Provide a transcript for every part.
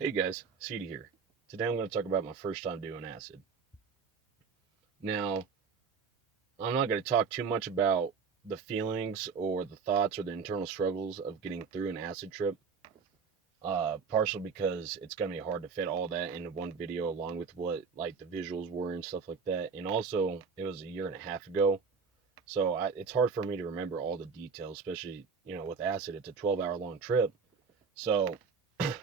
Hey guys, CD here. Today I'm going to talk about my first time doing acid. Now, I'm not going to talk too much about the feelings or the thoughts or the internal struggles of getting through an acid trip, partially because it's going to be hard to fit all that into one video along with what like the visuals were and stuff like that. And also, it was a year and a half ago, so it's hard for me to remember all the details, especially with acid. It's a 12-hour long trip, so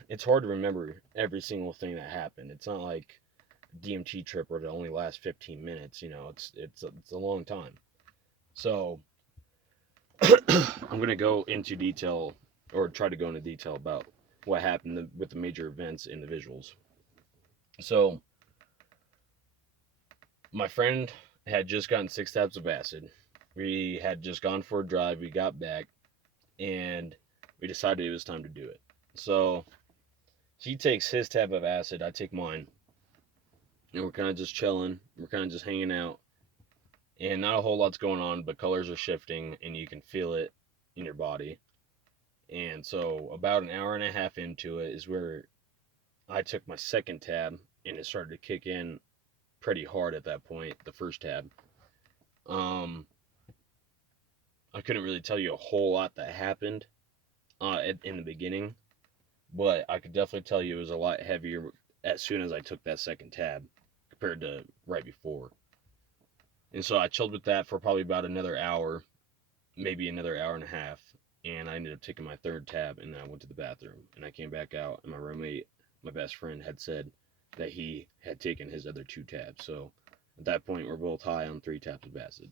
it's hard to remember every single thing that happened. It's not like DMT trip where it only lasts 15 minutes. It's a long time. So I'm gonna go into detail, or try to go into detail about what happened with the major events and the visuals. So my friend had just gotten 6 tabs of acid. We had just gone for a drive. We got back and we decided it was time to do it. So he takes his tab of acid. I take mine, and we're kind of just chilling. We're kind of just hanging out, and not a whole lot's going on, but colors are shifting and you can feel it in your body. And so about an hour and a half into it is where I took my second tab, and it started to kick in pretty hard at that point, the first tab. um I couldn't really tell you a whole lot that happened in the beginning, but I could definitely tell you it was a lot heavier as soon as I took that second tab compared to right before. And so I chilled with that for probably about another hour, maybe another hour and a half, and I ended up taking my third tab, and then I went to the bathroom, and I came back out, and my roommate, my best friend, had said that he had taken his other 2 tabs. So at that point, we're both high on 3 tabs of acid.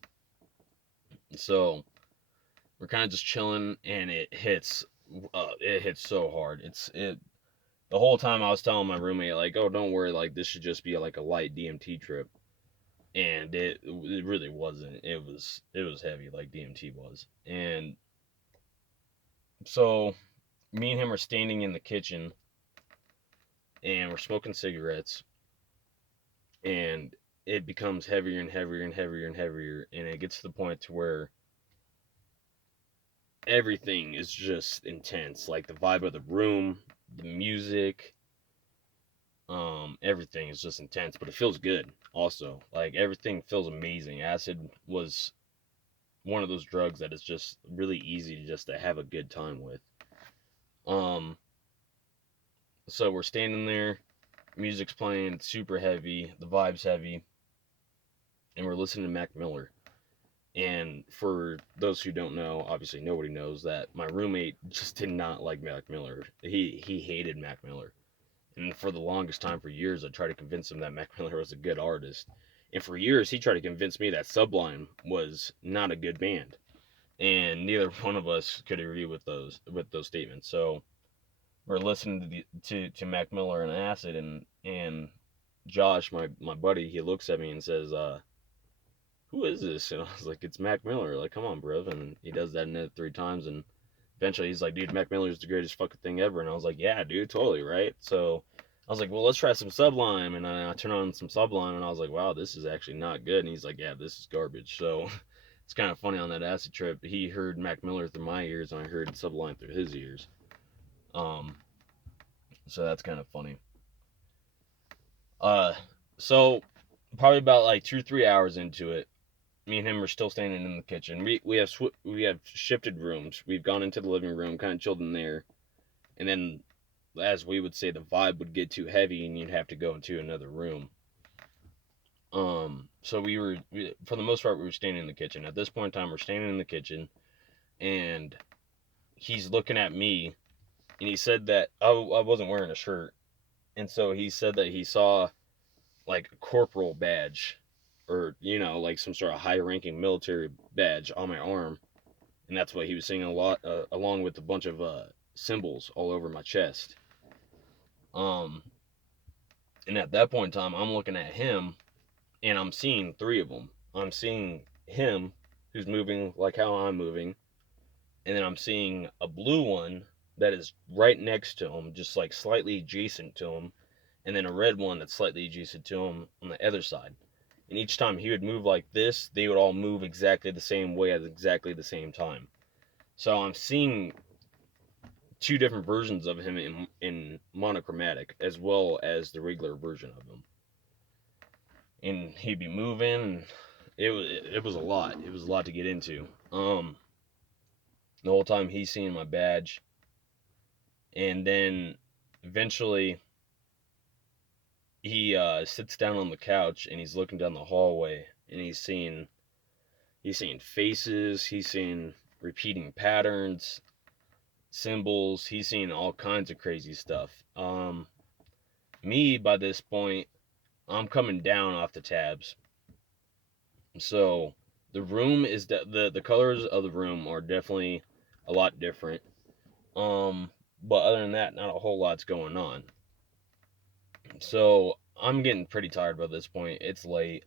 So we're kind of just chilling, and it hits so hard. It the whole time I was telling my roommate like, oh, don't worry, like this should just be like a light DMT trip, and it really wasn't. It was heavy like DMT was. And so me and him are standing in the kitchen, and we're smoking cigarettes, and it becomes heavier and heavier and heavier and heavier, and it gets to the point to where everything is just intense, like the vibe of the room, the music, everything is just intense, but it feels good also. Like everything feels amazing. Acid was one of those drugs that is just really easy to just to have a good time with. um so we're standing there, music's playing, super heavy, the vibe's heavy, and we're listening to Mac Miller. And for those who don't know, obviously nobody knows that my roommate just did not like Mac Miller. He hated Mac Miller. And for the longest time, for years, I tried to convince him that Mac Miller was a good artist. And for years, he tried to convince me that Sublime was not a good band. And neither one of us could agree with those statements. So we're listening to Mac Miller and Acid, and Josh, my buddy, he looks at me and says, who is this? And I was like, it's Mac Miller. Like, come on, bro. And he does that in it 3 times. And eventually he's like, dude, Mac Miller's the greatest fucking thing ever. And I was like, yeah, dude, totally, right? So I was like, well, let's try some Sublime. And I turn on some Sublime, and I was like, wow, this is actually not good. And he's like, yeah, this is garbage. So it's kind of funny, on that acid trip, he heard Mac Miller through my ears, and I heard Sublime through his ears. Um, so that's kind of funny. Uh, so probably about like 2 or 3 hours into it, me and him are still standing in the kitchen. We have shifted rooms. We've gone into the living room, kind of chilled in there, and then, as we would say, the vibe would get too heavy, and you'd have to go into another room. So for the most part, we were standing in the kitchen. At this point in time, we're standing in the kitchen, and he's looking at me, and he said that I wasn't wearing a shirt, and so he said that he saw like a corporal badge, or like some sort of high-ranking military badge on my arm, and that's what he was seeing a lot, along with a bunch of symbols all over my chest. Um, and at that point in time, I'm looking at him, and I'm seeing 3 of them. I'm seeing him, who's moving like how I'm moving, and then I'm seeing a blue one that is right next to him, just like slightly adjacent to him, and then a red one that's slightly adjacent to him on the other side. And each time he would move like this, they would all move exactly the same way at exactly the same time. So I'm seeing two different versions of him in monochromatic, as well as the regular version of him. And he'd be moving, and it was a lot. It was a lot to get into. The whole time he's seeing my badge, and then eventually he sits down on the couch and he's looking down the hallway, and he's seeing faces, he's seeing repeating patterns, symbols, he's seeing all kinds of crazy stuff. Me, by this point, I'm coming down off the tabs. So the room is the colors of the room are definitely a lot different. But other than that, not a whole lot's going on. So I'm getting pretty tired by this point. It's late.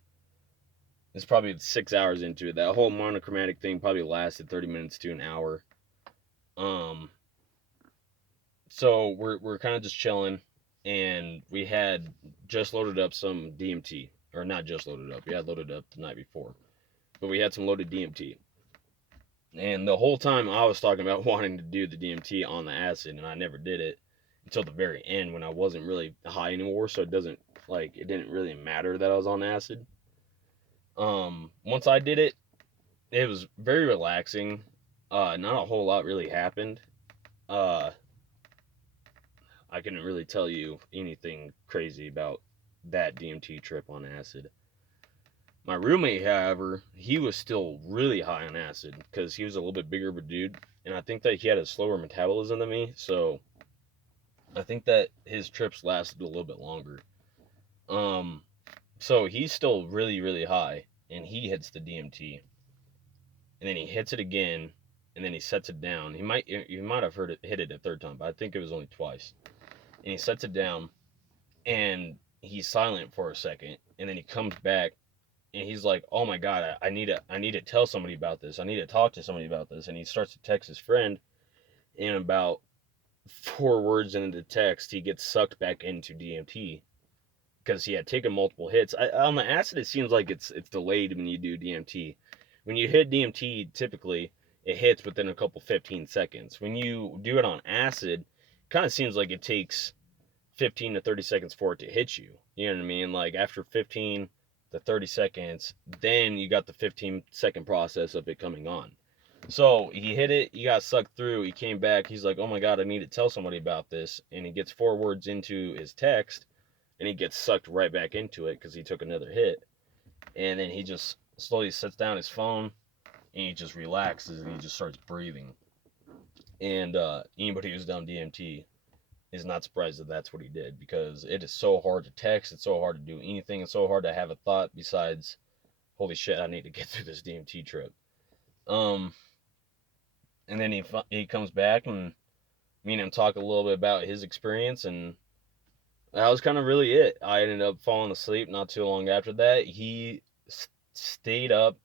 It's probably 6 hours into it. That whole monochromatic thing probably lasted 30 minutes to an hour. So we're kind of just chilling, and we had just loaded up some DMT, or not just loaded up. We had loaded up the night before, but we had some loaded DMT. And the whole time I was talking about wanting to do the DMT on the acid, and I never did it until the very end when I wasn't really high anymore. So it didn't really matter that I was on acid. Once I did it, it was very relaxing. Not a whole lot really happened. I couldn't really tell you anything crazy about that DMT trip on acid. My roommate, however, he was still really high on acid because he was a little bit bigger of a dude, and I think that he had a slower metabolism than me, so I think that his trips lasted a little bit longer. So he's still really, really high, and he hits the DMT, and then he hits it again, and then he sets it down. You might have hit it a third time, but I think it was only twice. And he sets it down, and he's silent for a second, and then he comes back, and he's like, "Oh my god, I need to tell somebody about this. I need to talk to somebody about this." And he starts to text his friend, and about 4 words into the text, he gets sucked back into DMT because he had taken multiple hits. On the acid, it seems like it's delayed when you do DMT. When you hit DMT, typically it hits within a couple 15 seconds. When you do it on acid, it kind of seems like it takes 15 to 30 seconds for it to hit you. You know what I mean? Like after 15 to 30 seconds, then you got the 15-second process of it coming on. So he hit it, he got sucked through, he came back, he's like, "Oh my god, I need to tell somebody about this." And he gets 4 words into his text, and he gets sucked right back into it because he took another hit. And then he just slowly sets down his phone, and he just relaxes, and he just starts breathing. And anybody who's done DMT is not surprised that that's what he did, because it is so hard to text, it's so hard to do anything, it's so hard to have a thought besides, holy shit, I need to get through this DMT trip. And then he comes back, and me and him talk a little bit about his experience, and that was kind of really it. I ended up falling asleep not too long after that. He stayed up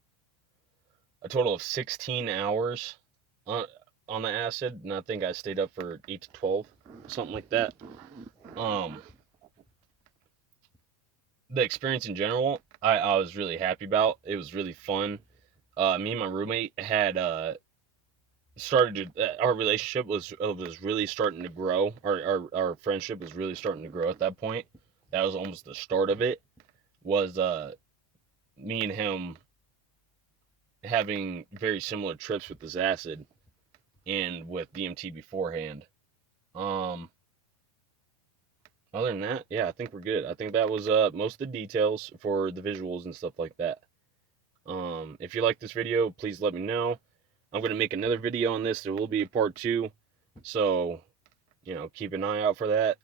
a total of 16 hours on the acid, and I think I stayed up for 8 to 12, something like that. The experience in general, I was really happy about. It was really fun. Me and my roommate had our relationship was really starting to grow. Our friendship was really starting to grow at that point. That was almost the start of it. Was me and him having very similar trips with this acid and with DMT beforehand. Other than that, yeah, I think we're good. I think that was most of the details for the visuals and stuff like that. If you like this video, please let me know. I'm going to make another video on this. There will be a part 2. So, keep an eye out for that.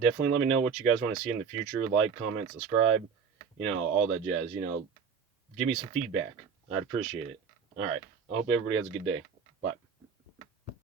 Definitely let me know what you guys want to see in the future. Like, comment, subscribe, all that jazz. Give me some feedback. I'd appreciate it. All right. I hope everybody has a good day.